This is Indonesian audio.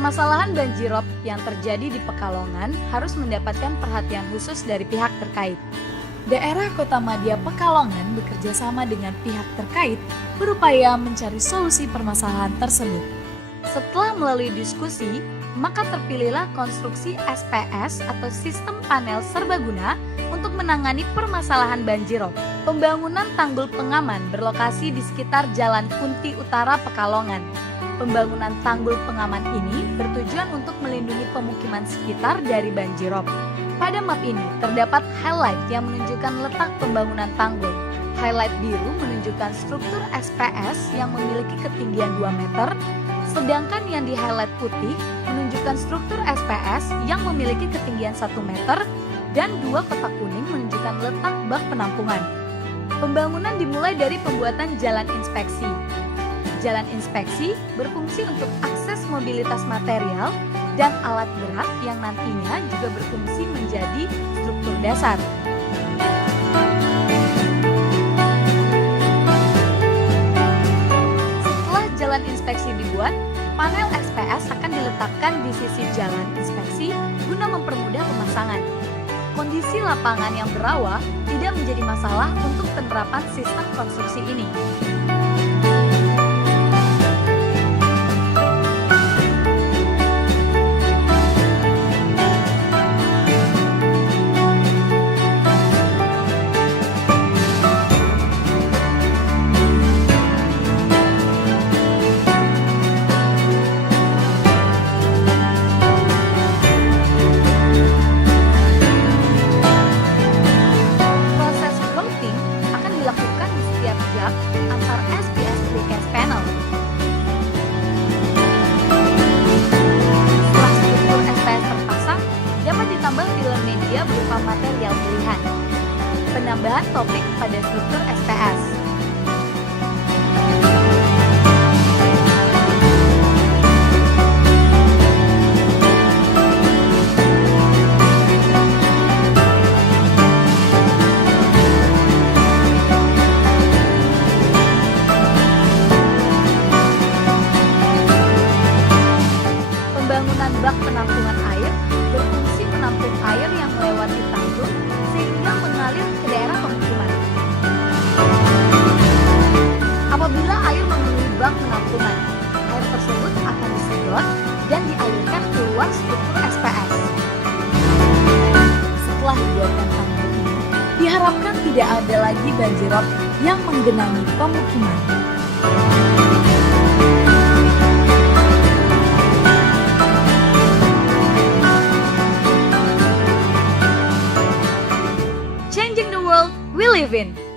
Permasalahan banjirop yang terjadi di Pekalongan harus mendapatkan perhatian khusus dari pihak terkait. Daerah Kotamadya Pekalongan bekerja sama dengan pihak terkait berupaya mencari solusi permasalahan tersebut. Setelah melalui diskusi, maka terpilihlah konstruksi SPS atau sistem panel serbaguna untuk menangani permasalahan banjirop. Pembangunan tanggul pengaman berlokasi di sekitar Jalan Kunti Utara Pekalongan. Pembangunan tanggul pengaman ini bertujuan untuk melindungi pemukiman sekitar dari banjirop. Pada map ini terdapat highlight yang menunjukkan letak pembangunan tanggul. Highlight biru menunjukkan struktur SPS yang memiliki ketinggian 2 meter, sedangkan yang di highlight putih menunjukkan struktur SPS yang memiliki ketinggian 1 meter dan 2 kotak kuning menunjukkan letak bak penampungan. Pembangunan dimulai dari pembuatan jalan inspeksi. Jalan inspeksi berfungsi untuk akses mobilitas material dan alat berat yang nantinya juga berfungsi menjadi struktur dasar. Setelah jalan inspeksi dibuat, panel SPS akan diletakkan di sisi jalan inspeksi guna mempermudah pemasangan. Kondisi lapangan yang berawa tidak menjadi masalah untuk penerapan sistem konstruksi ini. Antar SPS precast panel. Setelah struktur SPS terpasang, dapat ditambah filler media berupa material pilihan. Penambahan topik pada struktur SPS. Pembangunan bak penampungan air berfungsi menampung air yang melewati tanggul sehingga mengalir ke daerah pemukiman. Apabila air memenuhi bak penampungan, air tersebut akan disedot dan dialirkan keluar struktur SPS. Setelah dibuatkan tanggul ini, diharapkan tidak ada lagi banjirop yang menggenangi pemukiman. Changing the world we live in.